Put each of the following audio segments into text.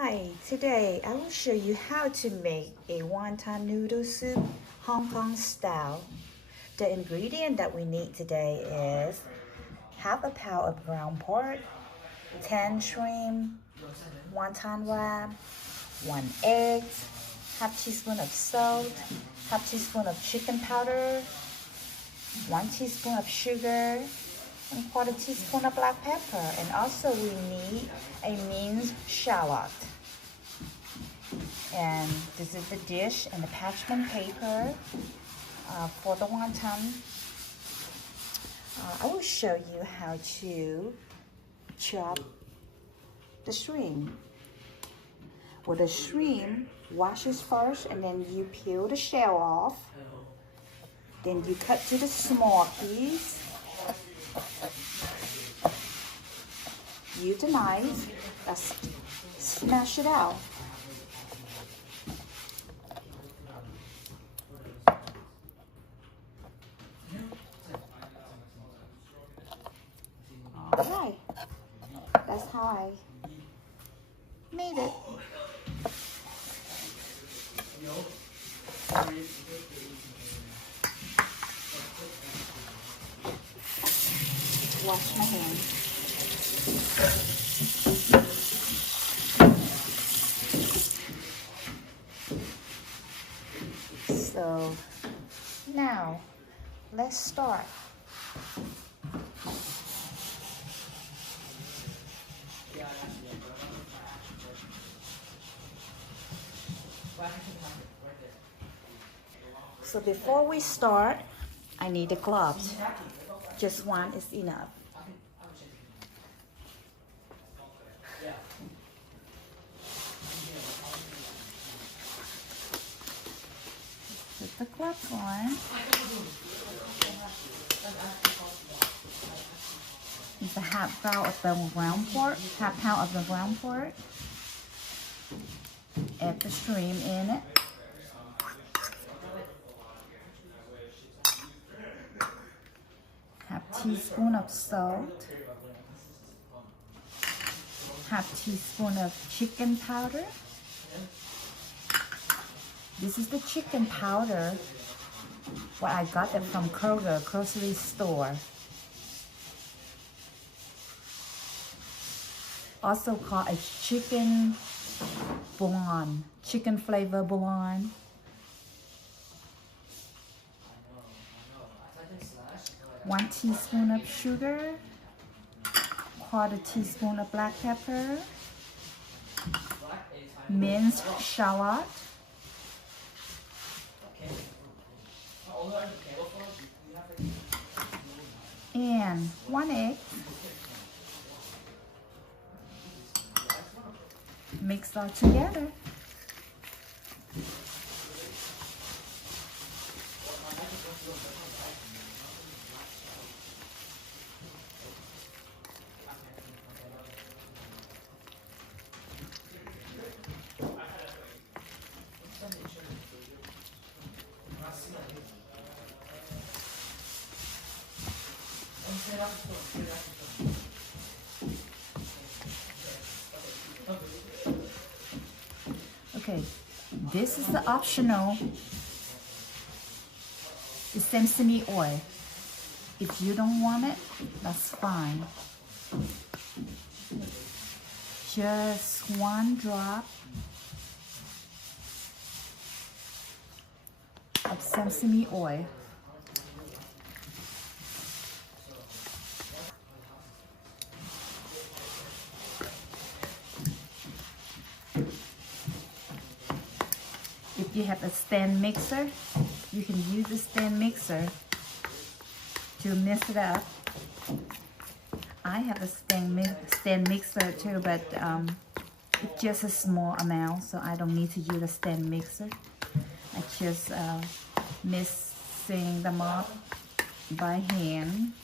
Hi, today I will show you how to make a wonton noodle soup, Hong Kong style. The ingredient that we need today is half a pound of ground pork, 10 shrimp, wonton wrap, 1 egg, half teaspoon of salt, half teaspoon of chicken powder, 1 teaspoon of sugar, and quarter teaspoon of black pepper. And also we need a minced shallot. And this is the dish and the parchment paper for the wonton. I will show you how to chop the shrimp. With the shrimp, wash it first and then you peel the shell off. Then you cut to the small piece. Use the knife, smash it out. Alright, that's how I made it. Wash my hands. So now let's start. So before we start, I need the gloves. Just one is enough. Put the gloves on. It's a half pound of the ground pork, Add the shrimp in it. Half teaspoon of salt. Half teaspoon of chicken powder. This is the chicken powder. Well, I got it from Kroger grocery store. Also called a chicken bouillon, chicken flavor bouillon. One teaspoon of sugar, quarter teaspoon of black pepper, minced shallot, and 1 egg. Mix all together. Okay, this is the optional. It's sesame oil. If you don't want it, that's fine. Just 1 drop of sesame oil. If you have a stand mixer, you can use the stand mixer to mix it up. I have a stand mixer too, but it's just a small amount, so I don't need to use a stand mixer. I just mixing them up by hand.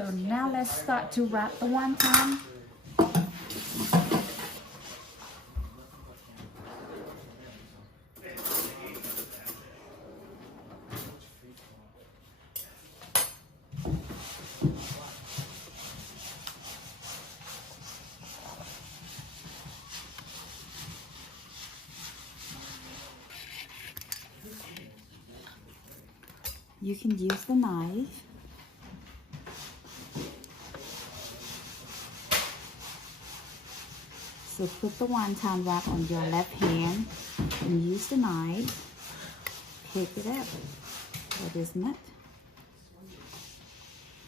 So now let's start to wrap the wonton. You can use the knife. So put the wonton wrap on your left hand and use the knife. Pick it up. That isn't it?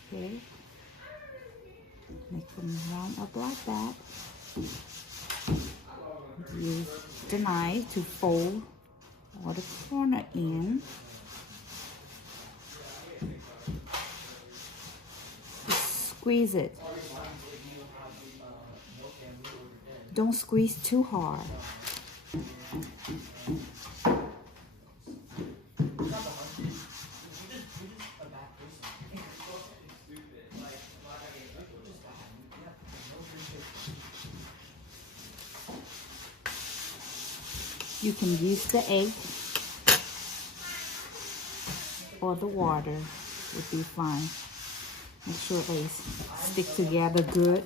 Okay. Make them round up like that. Use the knife to fold all the corner in. Squeeze it. Don't squeeze too hard. You can use the egg or the water would be fine. Make sure they stick together good.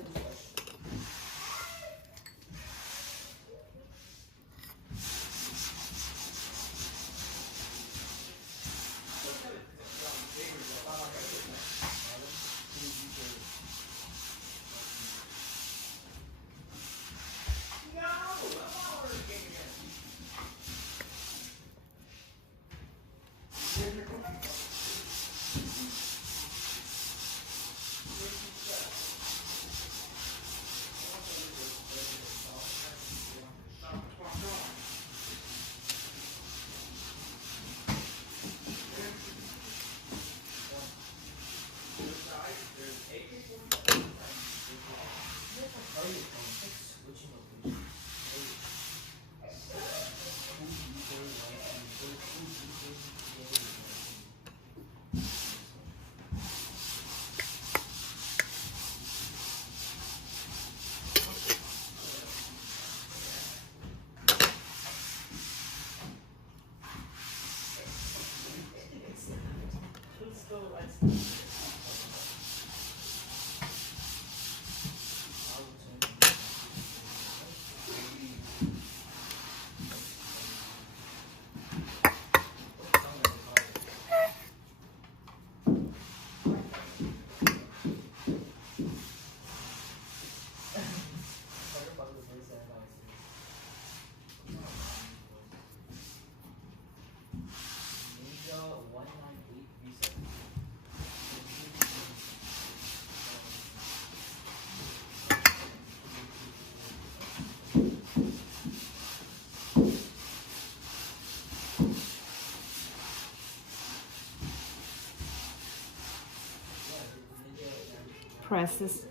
Press this.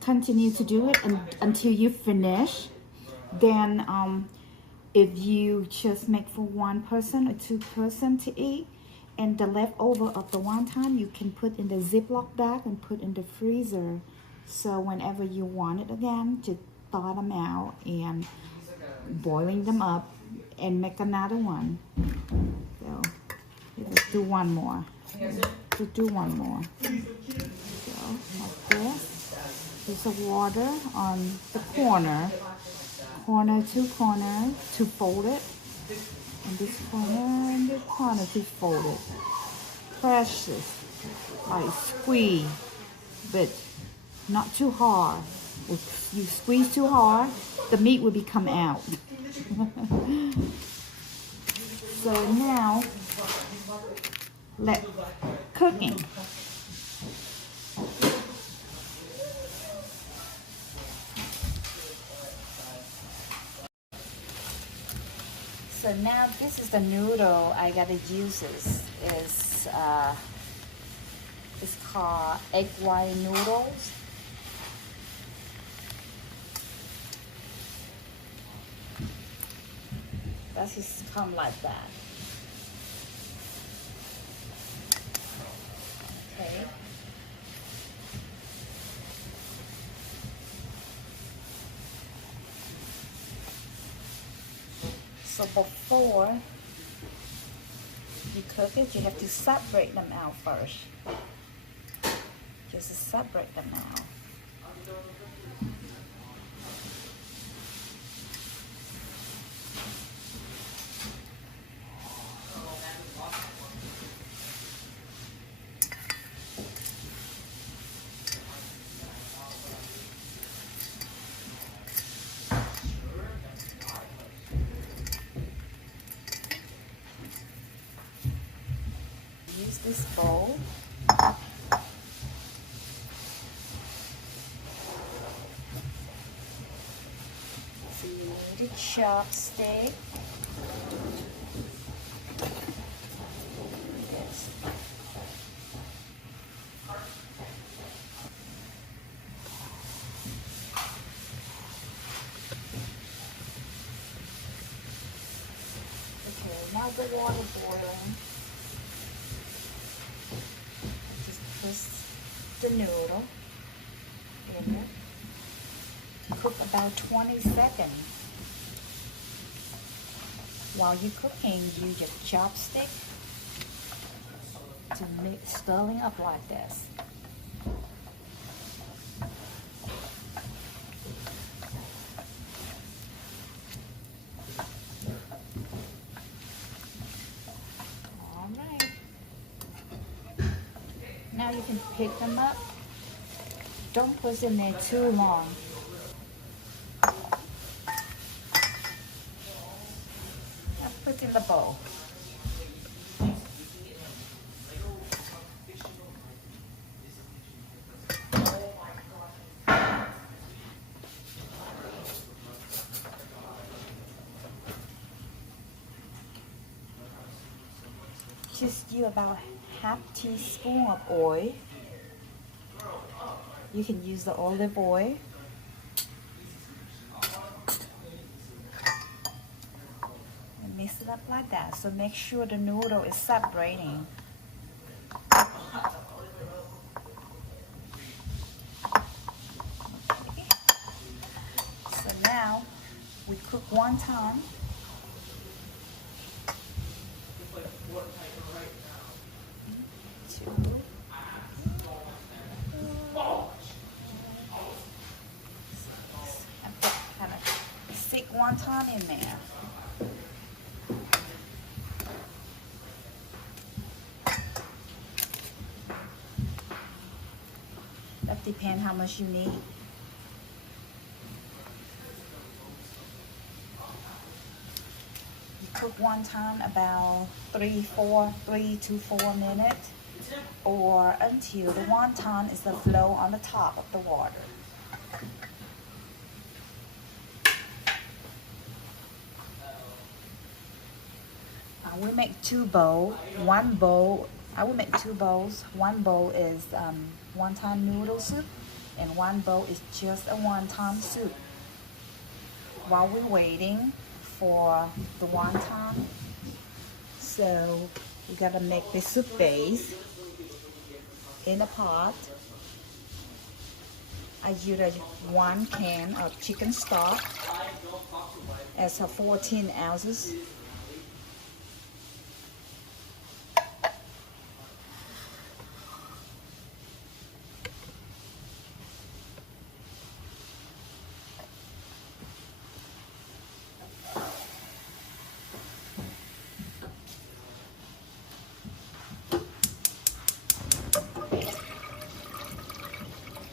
Continue to do it until you finish. Then if you just make for one person or two person to eat, and the leftover of the wonton you can put in the Ziploc bag and put in the freezer. So whenever you want it again, just thaw them out and boiling them up and make another one. So let's do one more. Just do one more. So like this. There's some water on the corner to corner to fold it, and this corner and this corner to fold it. Press this, like squeeze, but not too hard. If you squeeze too hard, the meat will come out. So now, let cooking. So now this is the noodle I gotta use. It's called egg white noodles. That just come like that. before you cook it, you have to separate them out first. Just separate them out. Use this bowl. So you need a chopstick. Yes. Okay, now the water boiling. The noodle in it. Cook about 20 seconds. While you're cooking, use your chopstick to mix, stirring up like this. All right. Now you can pick them up. Don't put them in there too long. Now put in the bowl. Just use about half teaspoon of oil. You can use the olive oil. And mix it up like that. So make sure the noodle is separating. Okay. So now we cook wonton. Wonton in there. That depends how much you need. You cook wonton about 3 to 4 minutes, or until the wonton is the flow on the top of the water. We make 2 bowls. One bowl, I will make 2 bowls. One bowl is wonton noodle soup, and one bowl is just a wonton soup. While we're waiting for the wonton, so we gotta make the soup base in a pot. I use 1 can of chicken stock as 14 ounces.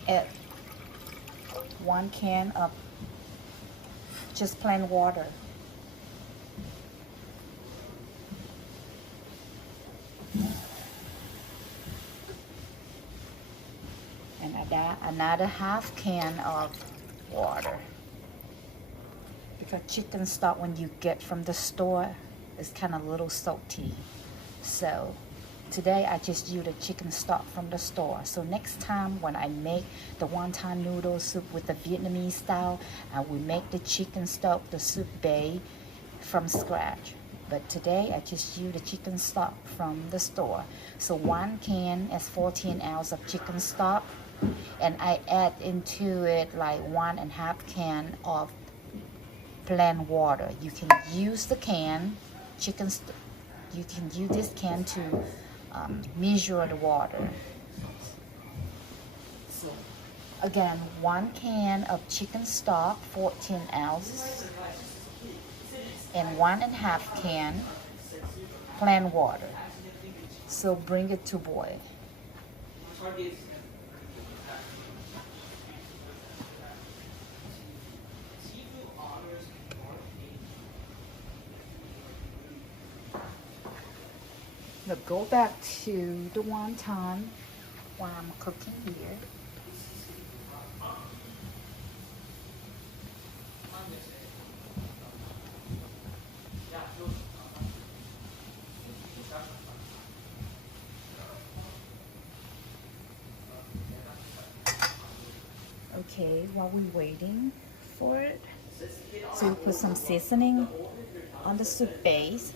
Add 1 can of just plain water. And add another half can of water. Because chicken stock, when you get from the store, is kind of a little salty. So today I just used the chicken stock from the store. So next time when I make the wonton noodle soup with the Vietnamese style, I will make the chicken stock, the soup base from scratch. But today I just used the chicken stock from the store. So 1 can is 14 ounces of chicken stock, and I add into it like 1.5 can of plain water. You can use the can, you can use this can to measure the water. So again, 1 can of chicken stock, 14 ounces, and 1.5 can plain water. So bring it to boil. Now go back to the wonton while I'm cooking here. Okay, while we're waiting for it, so we put some seasoning on the soup base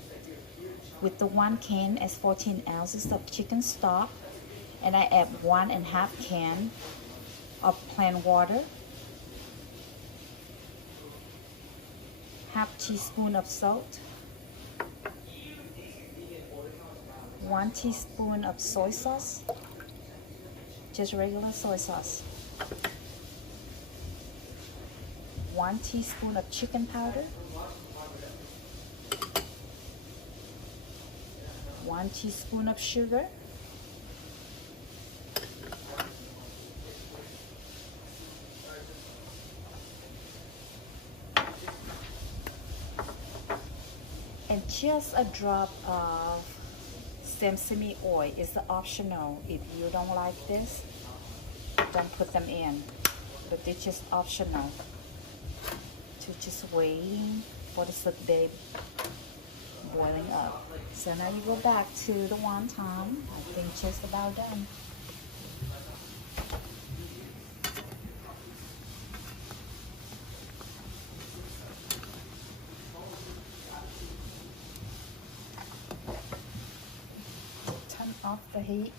with the 1 can as 14 ounces of chicken stock, and I add 1.5 can of plain water, half teaspoon of salt, 1 teaspoon of soy sauce, just regular soy sauce, 1 teaspoon of chicken powder, 1 teaspoon of sugar, and just a drop of sesame oil. Is optional. If you don't like this, don't put them in, but they're just optional. To just waiting for the soup base boiling up. So now you go back to the wonton. I think just about done. Turn off the heat.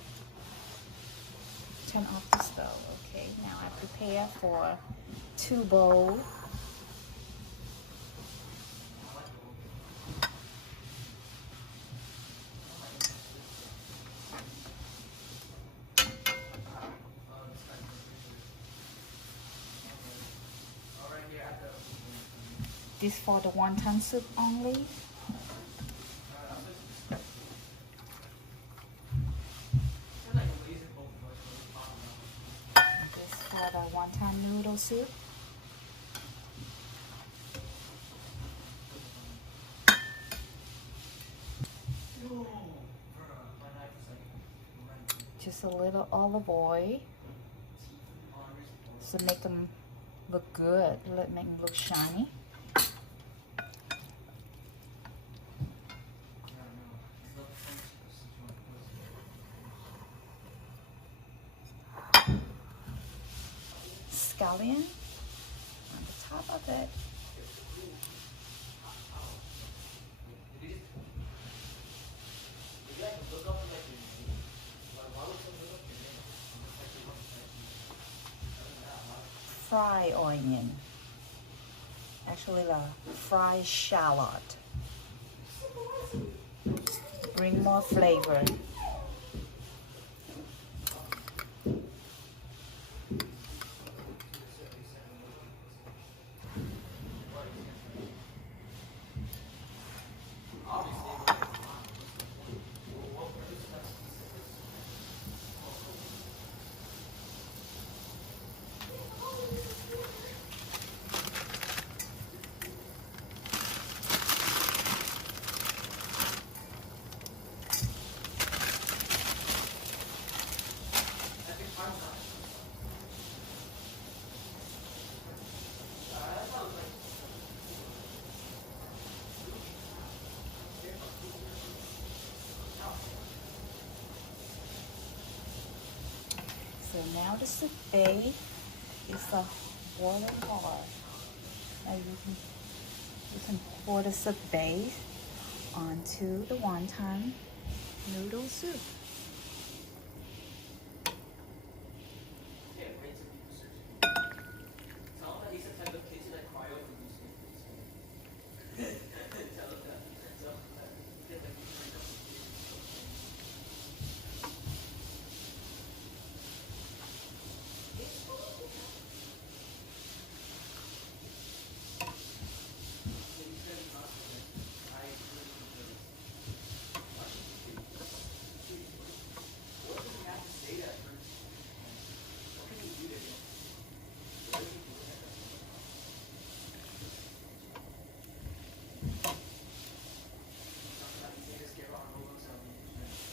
Turn off the stove. Okay, now I prepare for 2 bowls. This for the wonton soup only. This for the wonton noodle soup. Just a little olive oil, so make them look good. Make them look shiny. Scallion on the top of it. Fried onion. Actually, the fried shallot. Bring more flavor. So now the soup base is boiling hard. Now you can pour the soup base onto the wonton noodle soup.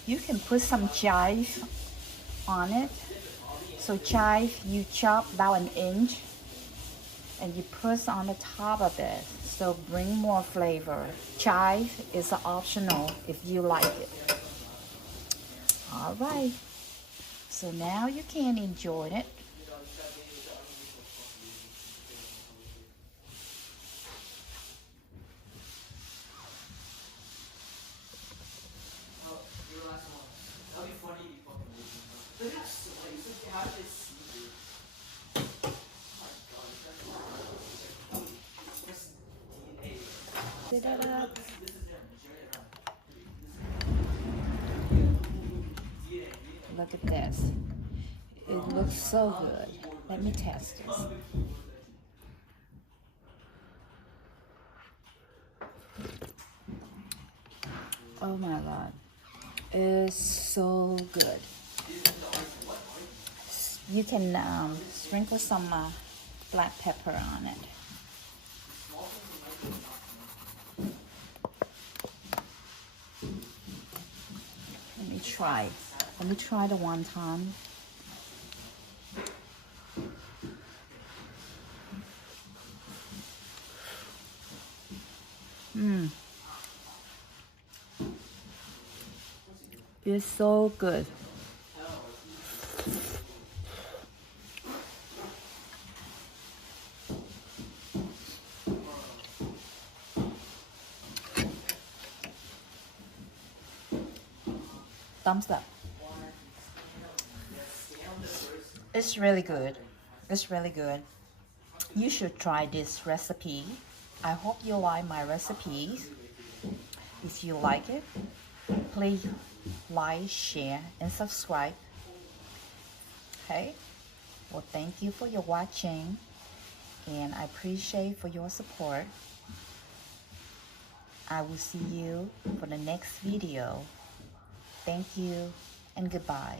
You can put some chive on it. So chive, you chop about 1 inch and you put on the top of it. So bring more flavor. Chive is optional if you like it. All right. So now you can enjoy it. Look at this. It looks so good. Let me test this. Oh my God. It's so good. You can sprinkle some black pepper on it. Let me try. Let me try the wonton. It's so good. Thumbs up. It's really good. It's really good. You should try this recipe. I hope you like my recipes. If you like it, please like, share, and subscribe. Okay? Well, thank you for your watching, and I appreciate for your support. I will see you for the next video. Thank you and goodbye.